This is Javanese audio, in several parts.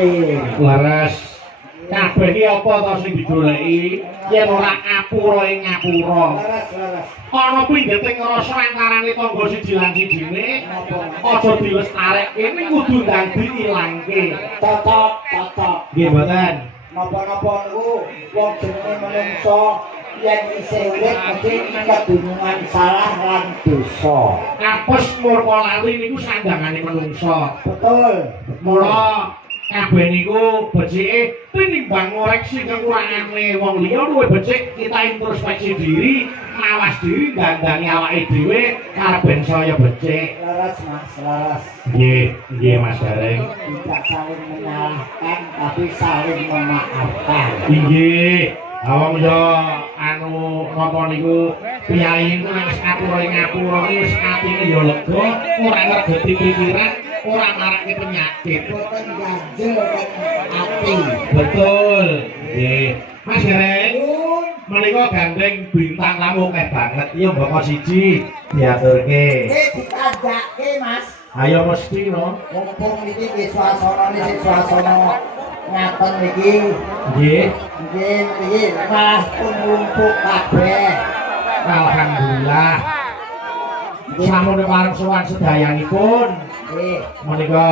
Laras kabeh iki apa to sing digoleki yen ora ngapura ing ngapura. Ana pinggete ngrasa antarane tangga siji lan sijine aja dilestarekke ning kudu ndang diilangke. Cocok. Nggih mboten. Napa-napa niku wong jenenge menungso yen isih urip mesti kedunungan salah lan dosa. Apes murka lali niku sandangane menungso. Betul. Mula kabeh niku becike tinimbang ngoreksi kekurangane wong liya luwih becik kita introspeksi diri, mawas diri dandangi awake dhewe karep saya becik. Laras Mas, laras. Nggih Mas Gareng. Tidak saling menyalahkan tapi saling memaafkan. Inggih. Awang yo anu napa niku priyayi niku nek ngapura wis atine yo lega, ora ngergeti pikiran, ora marake penyakit. Boten ganjel kan ati. Betul. Nggih. Mas Gareng, menika gandeng bintang tamu akeh banget. Iya mbok siji diaturke. Ditajake Mas. Ayo mesti no. Mumpung iki nggih suasanane sing suasana ngaten iki. Nggih. Nggih, malah pun ngumpul kabeh. Alhamdulillah. Sampun pareng sowan sedayanipun. Nggih. Menika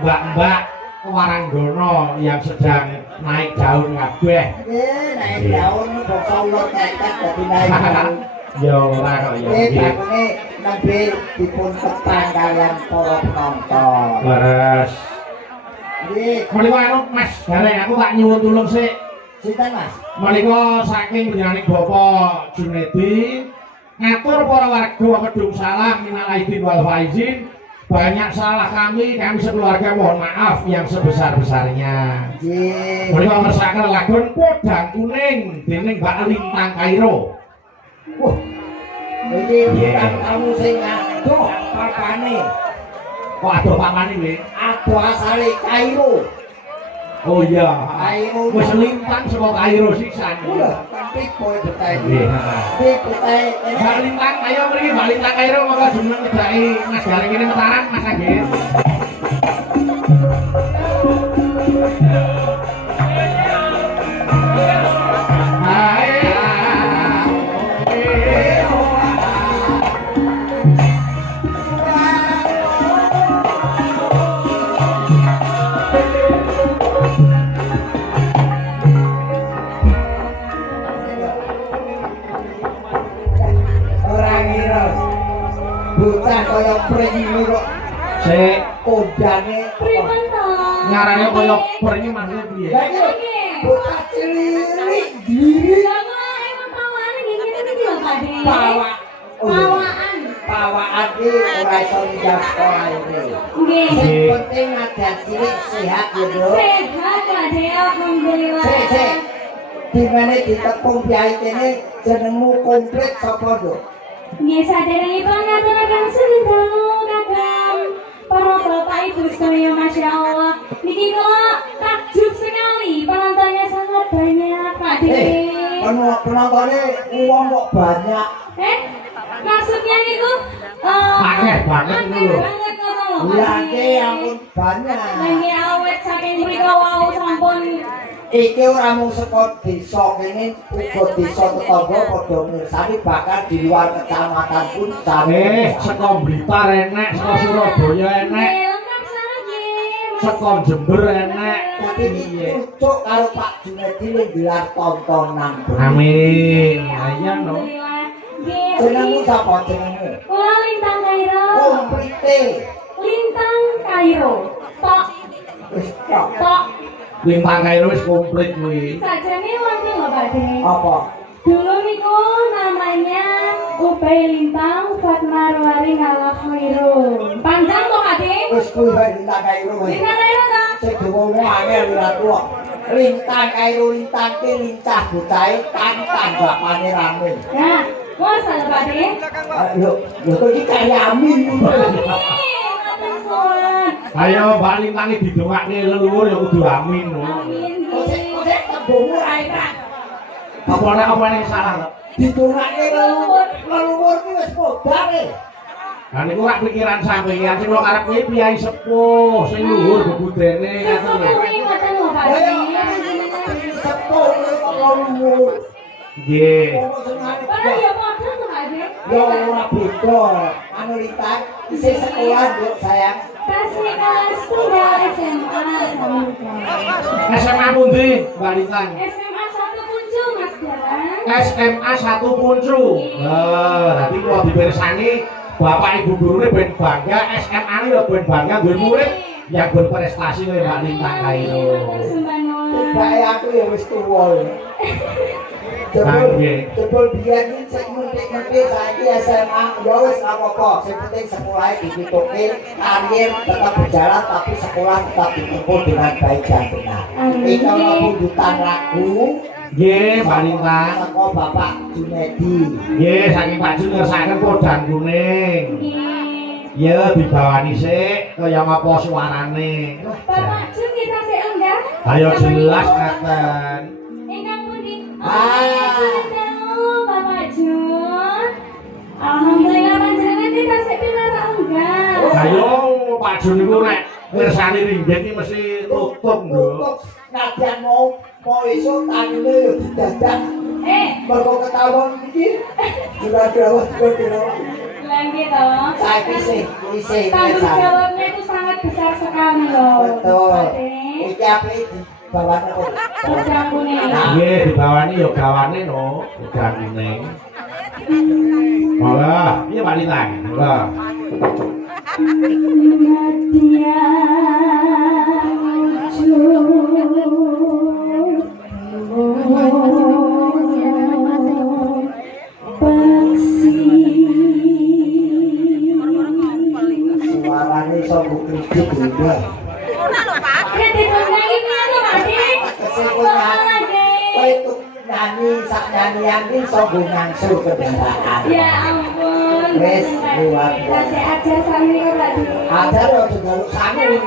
mbak-mbak Waranggono yang sedang naik daun kabeh. Nggih, naik daun bangsa ulut keket dadi naik daun. Ya ora kok ya. Nggih, bakune nembe dipun petang kalian para penonton. Leres. Nggih, Menika anu Mas Gareng aku tak nyuwun tulung sik. sinten Mas? Menika saking panjenengan Bapak Junedi ngatur para warga Kedung Salam minal aidin wal faizin. Banyak salah kami sekeluarga mohon maaf yang sebesar-besarnya. Nggih. Menika ngersakaken lagun Podang Kuning dening Mbak Lintang Kairo. Wah. Iki bukan kamu sing aduh papane. Kok adoh pamane kowe? Aduh asale Kairo. Oh iya. Kairo. Wis lintang saka Kairo sisan. Ulah, tapi kowe betah Nggih, iki. heeh. Iki betah Mbak Lintang, ayo mriki Mbak Lintang Kairo monggo jeneng ngedaki Mas Gareng ini metaran Mas Agil. Bocah kaya pring kok Sik kodane Primen to? ngarane kaya pring maksud piye? Lah iki bocah cilik diri Lah kok emang pawakane ngene iki lho Pak De. pawak Pawaan. pawaan iki ora iso ninggal sekolah iki. Nggih. Sing penting ada cilik sehat ya, Bro. Sehat Pak De, alhamdulillah. Sik. Dimana ditepung piye kene jenengmu komplit sapa, Dok? Nggih saderengipun ngaturaken sedalu Kakang para bapak ibu sedaya Masya Allah. Niki kok takjub sekali penontonnya sangat banyak Pak De. Penontonnya uang kok banyak. Maksudnya niku Akeh banget niku lho. banget ngono. Lagi ampun banyak. Nggih awet saking mriko wau sampun Iki ora mung saka desa kene, uga desa tetangga padha mirsani bahkan di luar kecamatan pun sami. Saka Blitar enek, saka Surabaya enek, lengkap sana nggih. saka Jember enek. Tapi iki cocok karo Pak Junedi ning gelar tontonan. Amin. Ayo no. Nggih. Jenengmu sapa jenengmu? Kula Lintang Kairo. Komplite. Lintang Kairo. Tok Wis tok. tok. Lintang Kairo wis komplit kuwi. Sajane wonten lho Pak De. Apa? Dulu niku namanya Ubay Lintang Fatmarwari Ngalah Khairun. Panjang kok Pak De? Wis kuwi wae Lintang Kairo wae. Lintang Kairo ta? Sing diwongno angel ora tuwa. Lintang Kairo lintang ki lincah bocahe tanggapane rame. Nah, masa lho Pak De? Lho kok iki kaya amin. Ayo Mbak Lintang iki didongakne leluhur ya kudu amin no. Amin. Kok tembung ora enak. Apa nek salah lho? Didongakne leluhur ki wis podar e. Lah niku lak pikiran sampeyan sing kok arep kuwi piyai sepuh sing luhur bebudene ngoten lho. Sesuai ngoten lho Pak Ayo, Adi. sepuh kok luwur. Nggih. Padahal ya padha to Pak Adi. Yo ora beda. Anu Rita, isih sekolah, Duk, sayang. Kasih kelas tunggal SMA Samudra. SMA pundi, Mbak Lintang? SMA 1 Puncul Mas Dalang. SMA 1 Puncu. Nanti kalau dibersani Bapak Ibu gurune ben bangga, SMA ini ya ben bangga duwe murid yang berprestasi kaya Mbak Lintang kae lho. Tibake aku ya wis tuwa. Jebul biyen iki sing mentik-mentik saiki SMA ya wis ora apa-apa, sing penting sekolah ditutupi, karir tetap berjalan tapi sekolah tetap ditempuh dengan baik dan benar. Iki ana pundutan lagu Nggih, Mbak Lintang. saka Bapak Junedi. Nggih, saking Pak Jun ngersakaken podang kuning. Ya dibawani sik kaya apa suarane. Bapak Jun kita sik enggak? Ayo jelas ngaten. Ingkang pundi? Ah. Bapak Jun. Alhamdulillah panjenengan kita sik pinara enggak? Ayo Pak Jun niku nek ngersani ringgit iki mesti tutup lho. Untuk nadyan mau esuk tanine yo didadak. Mergo ketahuan iki jura-jura. Lah gitu. Saiki sih Tanggung jawabnya itu sangat besar sekali loh. betul. Pak De. Iki ape dibawane kok. Podang kuning. Nggih, dibawani ya gawane no, podang kuning. Monggo, iya Pak Lintang. Monggo. Suarane iso mbok kredit lho. Kowe tuh nyanyi sak nyanyian iki iso nggo ngangsul kendaraan. Ya ampun. Wes, luar biasa. Kasih ajar sami Pak De. Ajar yo njaluk sangu.